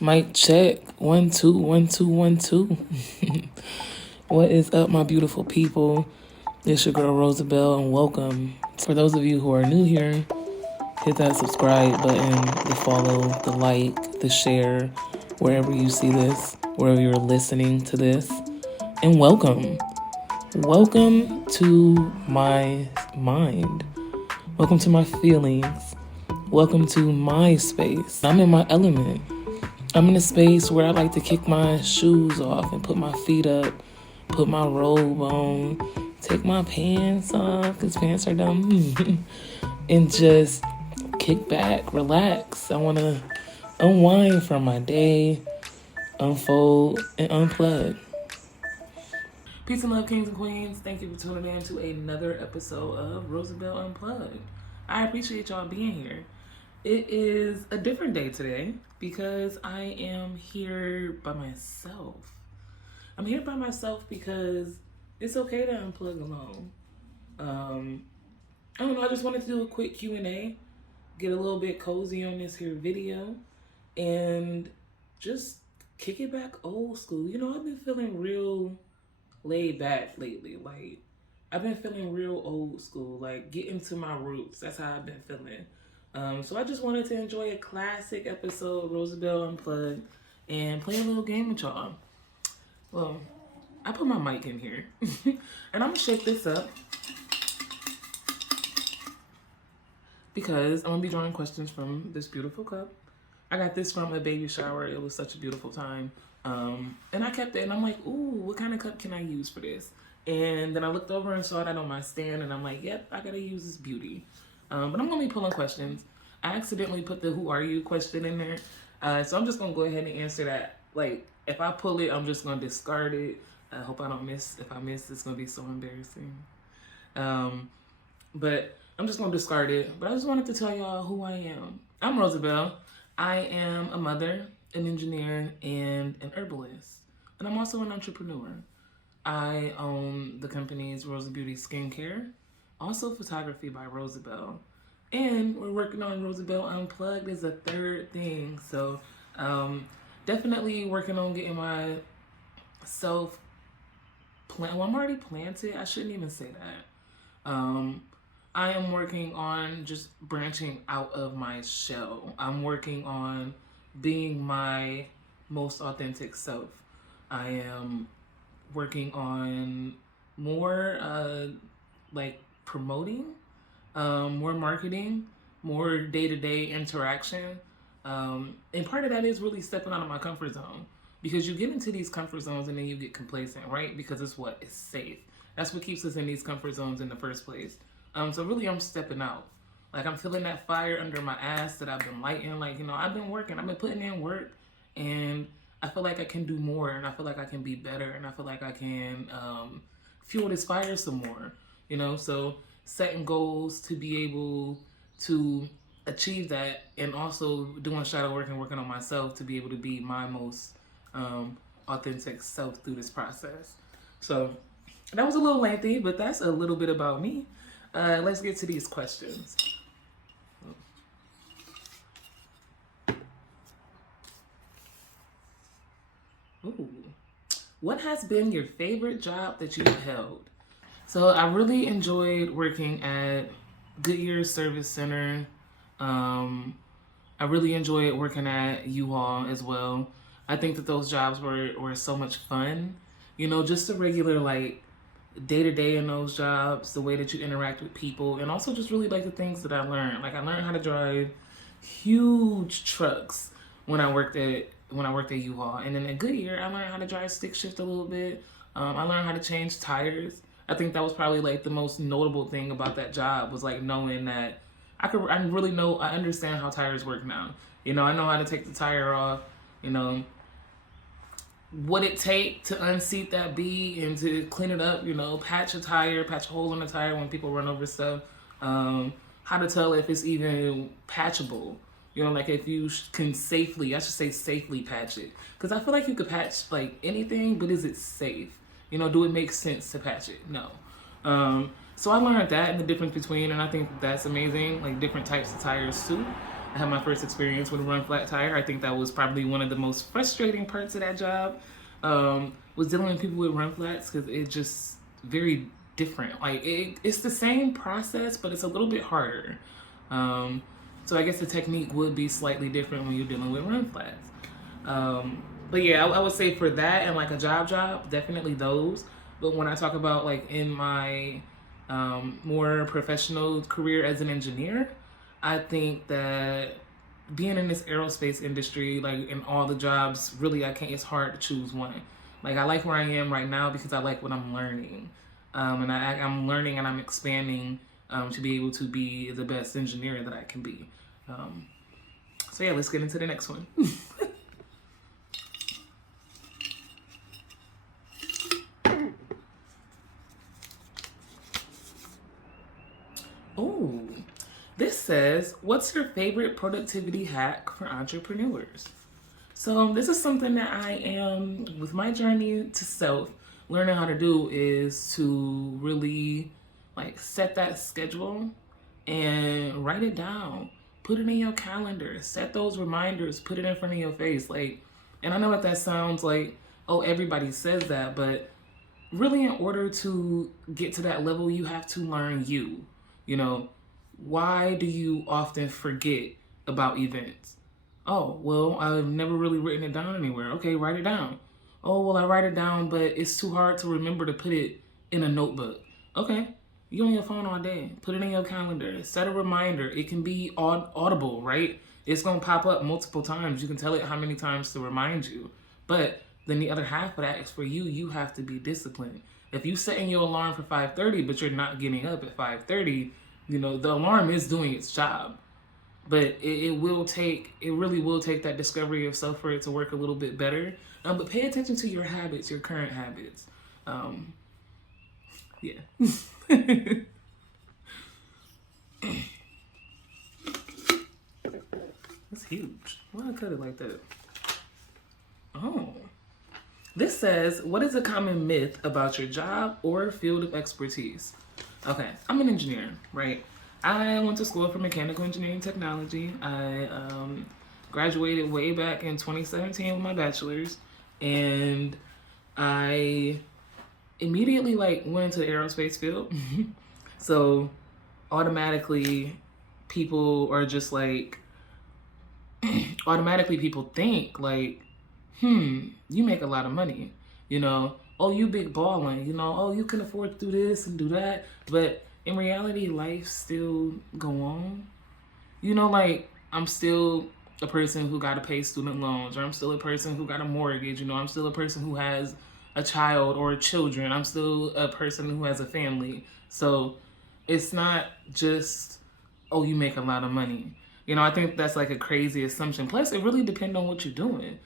Mic check. 1 2 1 2 1 2. What is up, my beautiful people? It's your girl Rosabelle, and welcome. For those of you who are new here, hit that subscribe button, the follow, the like, the share, wherever you see this, wherever you're listening to this. And welcome. Welcome to my mind. Welcome to my feelings. Welcome to my space. I'm in my element. I'm in a space where I like to kick my shoes off and put my feet up, put my robe on, take my pants off, because pants are dumb, and just kick back, relax. I want to unwind from my day, unfold, and unplug. Peace and love, kings and queens. Thank you for tuning in to another episode of Rosabelle Unplugged. I appreciate y'all being here. It is a different day today because I am here by myself. I'm here by myself because it's okay to unplug alone. I don't know, I just wanted to do a quick Q&A, get a little bit cozy on this here video, and just kick it back old school. You know, I've been feeling real laid back lately. Like, I've been feeling real old school, like getting to my roots. That's how I've been feeling. So I just wanted to enjoy a classic episode, Rosabelle Unplugged, and play a little game with y'all. Well, I put my mic in here, and I'm gonna shake this up because I'm gonna be drawing questions from this beautiful cup. I got this from a baby shower. It was such a beautiful time. And I kept it, and I'm like, ooh, what kind of cup can I use for this? And then I looked over and saw that on my stand, and I'm like, yep, I gotta use this beauty. But I'm gonna be pulling questions. I accidentally put the "Who are you?" question in there, so I'm just gonna go ahead and answer that. Like, if I pull it, I'm just gonna discard it. I hope I don't miss. If I miss, it's gonna be so embarrassing. But I'm just gonna discard it. But I just wanted to tell y'all who I am. I'm Rosabelle. I am a mother, an engineer, and an herbalist. And I'm also an entrepreneur. I own the company's Rosa Beauty Skincare, also photography by Rosabelle. And we're working on Rosabelle Unplugged as a third thing. So definitely working on getting myself planted. Well, I'm already planted. I shouldn't even say that. I am working on just branching out of my shell. I'm working on being my most authentic self. I am working on more like promoting, more marketing, more day-to-day interaction. And part of that is really stepping out of my comfort zone, because you get into these comfort zones and then you get complacent, right? Because it's safe. That's what keeps us in these comfort zones in the first place. So really I'm stepping out. Like, I'm feeling that fire under my ass that I've been lighting. Like, you know, I've been working, I've been putting in work, and I feel like I can do more, and I feel like I can be better, and I feel like I can fuel this fire some more, you know? So setting goals to be able to achieve that, and also doing shadow work and working on myself to be able to be my most authentic self through this process. So that was a little lengthy, but that's a little bit about me. Let's get to these questions. Ooh. What has been your favorite job that you've held? So I really enjoyed working at Goodyear Service Center. I really enjoyed working at U-Haul as well. I think that those jobs were so much fun. You know, just the regular, like, day-to-day in those jobs, the way that you interact with people, and also just really like the things that I learned. Like, I learned how to drive huge trucks when I worked at U-Haul. And then at Goodyear, I learned how to drive stick shift a little bit. I learned how to change tires. I think that was probably like the most notable thing about that job, was like knowing that I understand how tires work now. You know, I know how to take the tire off, you know, what it take to unseat that B and to clean it up, you know, patch a hole in the tire when people run over stuff. How to tell if it's even patchable. You know, like if you can safely patch it. Because I feel like you could patch like anything, but is it safe? You know, do it make sense to patch it? No. So I learned that and the difference between, and I think that's amazing, like different types of tires too. I had my first experience with a run flat tire. I think that was probably one of the most frustrating parts of that job, was dealing with people with run flats, because it just very different. Like it's the same process, but it's a little bit harder. So I guess the technique would be slightly different when you're dealing with run flats. But yeah, I would say for that and like a job, definitely those. But when I talk about like in my more professional career as an engineer, I think that being in this aerospace industry, like in all the jobs, really it's hard to choose one. Like I like where I am right now because I like what I'm learning. And I'm learning and I'm expanding to be able to be the best engineer that I can be. So yeah, let's get into the next one. Oh, this says, what's your favorite productivity hack for entrepreneurs? So this is something that I am, with my journey to self, learning how to do is to really like set that schedule and write it down. Put it in your calendar. Set those reminders. Put it in front of your face. Like, and I know what that sounds like, oh, everybody says that, but really in order to get to that level, you have to learn you. You know, why do you often forget about events? Oh, well, I've never really written it down anywhere. Okay, write it down. Oh, well, I write it down, but it's too hard to remember to put it in a notebook. Okay, you on your phone all day. Put it in your calendar. Set a reminder. It can be audible, right? It's going to pop up multiple times. You can tell it how many times to remind you. But then the other half of that is for you. You have to be disciplined. If you setting your alarm for 5:30, but you're not getting up at 5:30, you know, the alarm is doing its job. But it really will take that discovery of self for it to work a little bit better. But pay attention to your habits, your current habits. Yeah. That's huge. Why did I cut it like that? Oh. This says, what is a common myth about your job or field of expertise? Okay, I'm an engineer, right? I went to school for mechanical engineering technology. I graduated way back in 2017 with my bachelor's, and I immediately went into the aerospace field. So automatically people are just automatically people think you make a lot of money, oh, you big ballin', oh, you can afford to do this and do that. But in reality, life still go on. I'm still a person who got to pay student loans, or I'm still a person who got a mortgage, I'm still a person who has a child or children. I'm still a person who has a family. So it's not just, oh, you make a lot of money. I think that's a crazy assumption. Plus, it really depends on what you're doing.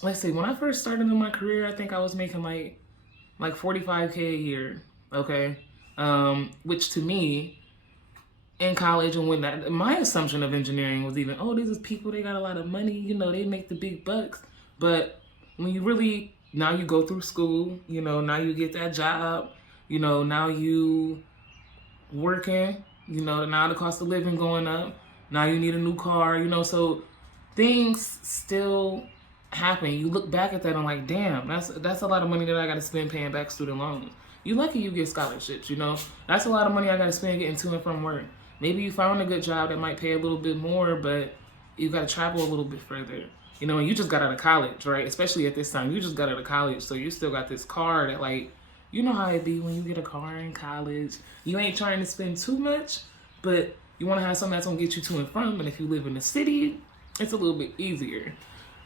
Let's see, when I first started in my career, I think I was making like $45K a year, okay? Which to me, in college and when my assumption of engineering was even, oh, these are people, they got a lot of money, they make the big bucks. But when you really, now you go through school, now you get that job, now you working, now the cost of living going up, now you need a new car, so things still happen. You look back at that and like, damn, that's a lot of money that I got to spend paying back student loans. You lucky you get scholarships, that's a lot of money I got to spend getting to and from work. Maybe you found a good job that might pay a little bit more, but you got to travel a little bit further, and you just got out of college, right? Especially at this time, you just got out of college, so you still got this car that how it be when you get a car in college. You ain't trying to spend too much, but you want to have something that's going to get you to and from. And if you live in the city, it's a little bit easier.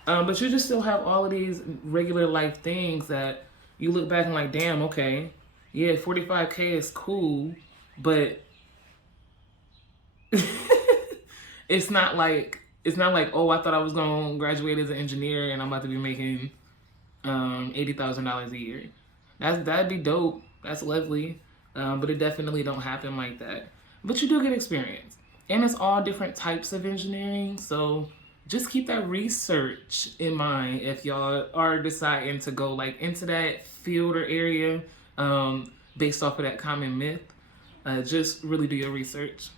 But you just still have all of these regular life things that you look back and like, damn, okay, yeah, 45K is cool, but it's not like, oh, I thought I was going to graduate as an engineer and I'm about to be making $80,000 a year. That'd be dope. That's lovely. But it definitely don't happen like that. But you do get experience. And it's all different types of engineering. So just keep that research in mind if y'all are deciding to go into that field or area based off of that common myth. Just really do your research.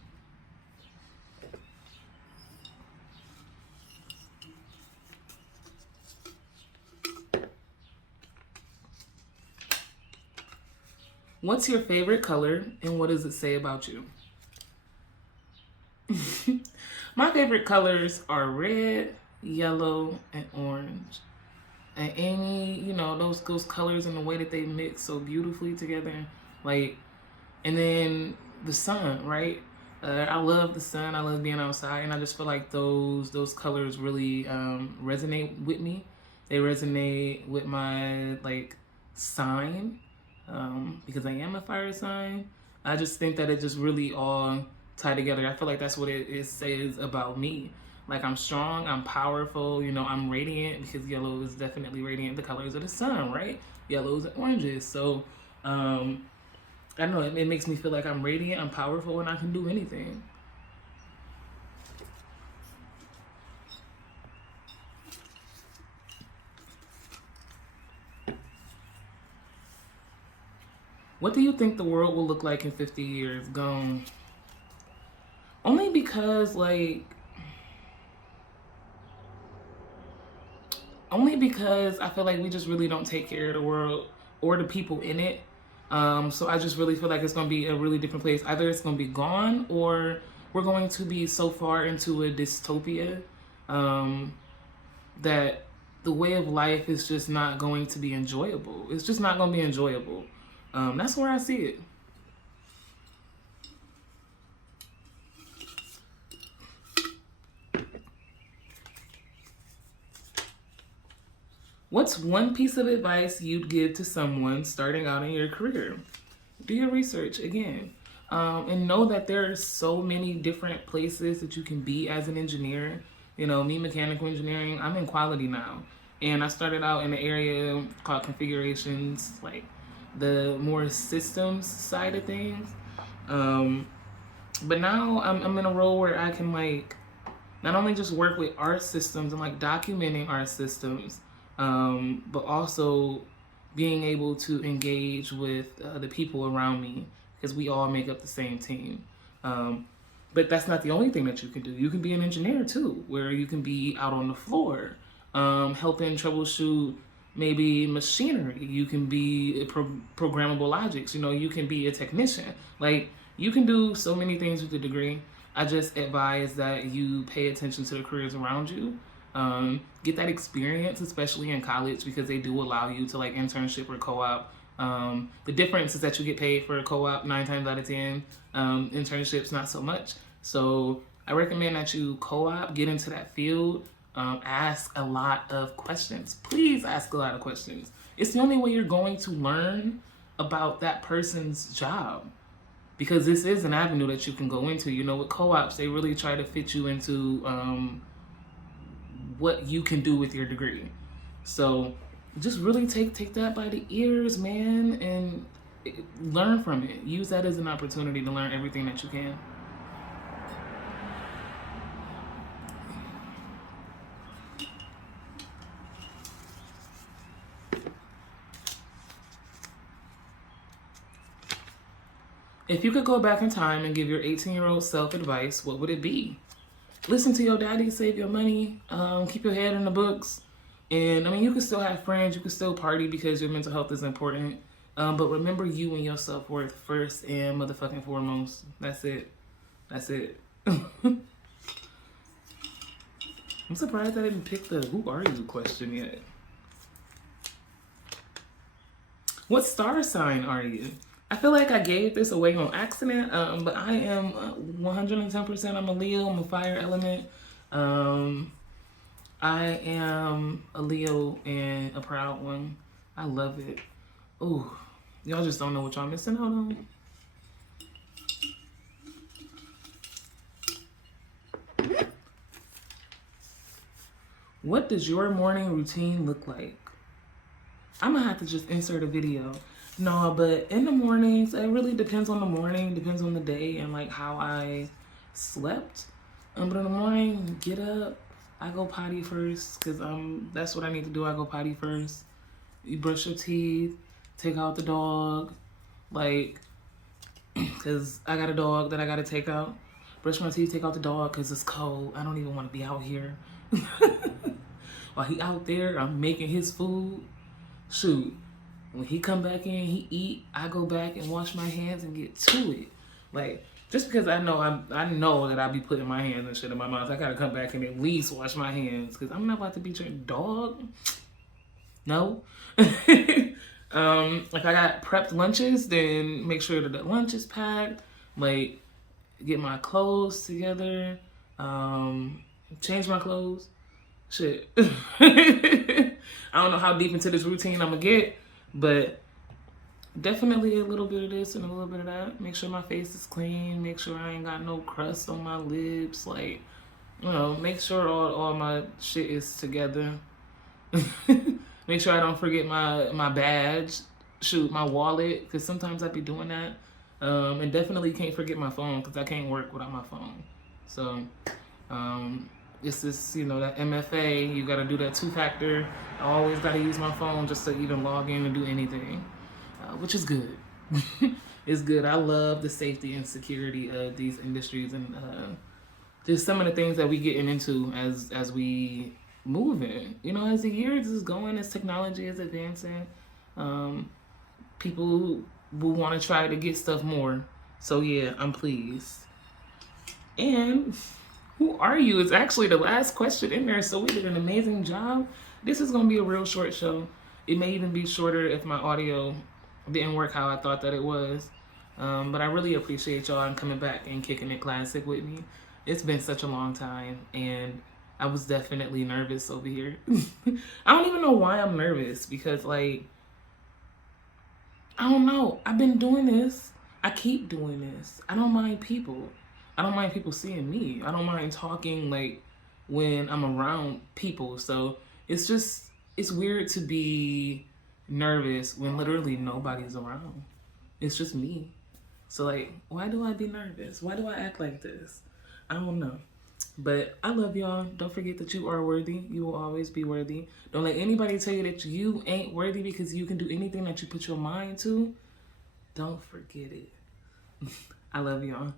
What's your favorite color and what does it say about you? My favorite colors are red, yellow, and orange. And any, you know, those colors and the way that they mix so beautifully together. Like, and then the sun, right? I love the sun. I love being outside, and I just feel like those colors really resonate with me. They resonate with my like sign, because I am a fire sign. I just think that it just really all tie together. I feel like that's what it says about me. Like, I'm strong, I'm powerful, you know, I'm radiant, because yellow is definitely radiant, the colors of the sun, right? Yellows and oranges. So I don't know, it makes me feel like I'm radiant, I'm powerful, and I can do anything. What do you think the world will look like in 50 years? Gone. Only because, like, I feel like we just really don't take care of the world or the people in it. So I just really feel like it's going to be a really different place. Either it's going to be gone, or we're going to be so far into a dystopia that the way of life is just not going to be enjoyable. It's just not going to be enjoyable. That's where I see it. What's one piece of advice you'd give to someone starting out in your career? Do your research again. And know that there are so many different places that you can be as an engineer. You know, me, mechanical engineering, I'm in quality now. And I started out in an area called configurations, like the more systems side of things. But now I'm in a role where I can, like, not only just work with our systems and like documenting our systems, but also being able to engage with the people around me, because we all make up the same team. But that's not the only thing that you can do. You can be an engineer too, where you can be out on the floor, helping troubleshoot maybe machinery. You can be a programmable logics. You know, you can be a technician. Like, you can do so many things with a degree. I just advise that you pay attention to the careers around you. Get that experience, especially in college, because they do allow you to like internship or co-op. The difference is that you get paid for a co-op 9 times out of 10. Internships, not so much. So I recommend that you co-op, get into that field, ask a lot of questions. Please ask a lot of questions. It's the only way you're going to learn about that person's job, because this is an avenue that you can go into. You know, with co-ops, they really try to fit you into what you can do with your degree. So just really take that by the ears, man, and learn from it. Use that as an opportunity to learn everything that you can. If you could go back in time and give your 18-year-old self advice, what would it be? Listen to your daddy, save your money, keep your head in the books. And I mean, you can still have friends, you can still party, because your mental health is important. But remember you and your self-worth first and motherfucking foremost. That's it. That's it. I'm surprised I didn't pick the "who are you" question yet. What star sign are you? I feel like I gave this away on accident, but I am 110%. I'm a Leo. I'm a fire element. I am a Leo and a proud one. I love it. Ooh, y'all just don't know what y'all missing out on. What does your morning routine look like? I'm gonna have to just insert a video. No, but in the mornings, it really depends on the morning, depends on the day, and like how I slept. But in the morning, get up, I go potty first, because that's what I need to do. I go potty first. You brush your teeth, take out the dog, like, because I got a dog that I got to take out. Brush my teeth, take out the dog, because it's cold. I don't even want to be out here. While he out there, I'm making his food. Shoot. When he come back in, he eat, I go back and wash my hands and get to it. Like, just because I know that I be putting my hands and shit in my mouth, I gotta come back and at least wash my hands, because I'm not about to be your dog. No. If I got prepped lunches, then make sure that the lunch is packed. Like, get my clothes together. Change my clothes. Shit. I don't know how deep into this routine I'm gonna get, but definitely a little bit of this and a little bit of that. Make sure my face is clean. Make sure I ain't got no crust on my lips. Like, you know, make sure all my shit is together. Make sure I don't forget my badge. Shoot, my wallet, because sometimes I be doing that. And definitely can't forget my phone, because I can't work without my phone. So, it's this, you know, that MFA, you gotta do that 2-factor. I always gotta use my phone just to even log in and do anything, which is good. It's good. I love the safety and security of these industries, and just some of the things that we getting into as we move in. You know, as the years is going, as technology is advancing, people will want to try to get stuff more. So yeah, I'm pleased. And who are you? It's actually the last question in there, so we did an amazing job. This is going to be a real short show. It may even be shorter if my audio didn't work how I thought that it was. But I really appreciate y'all coming back and kicking it classic with me. It's been such a long time, and I was definitely nervous over here. I don't even know why I'm nervous, because, like, I don't know. I've been doing this. I keep doing this. I don't mind people. I don't mind people seeing me. I don't mind talking, like, when I'm around people. So it's just, it's weird to be nervous when literally nobody's around. It's just me. So, like, why do I be nervous? Why do I act like this? I don't know. But I love y'all. Don't forget that you are worthy. You will always be worthy. Don't let anybody tell you that you ain't worthy because you can do anything that you put your mind to. Don't forget it. I love y'all.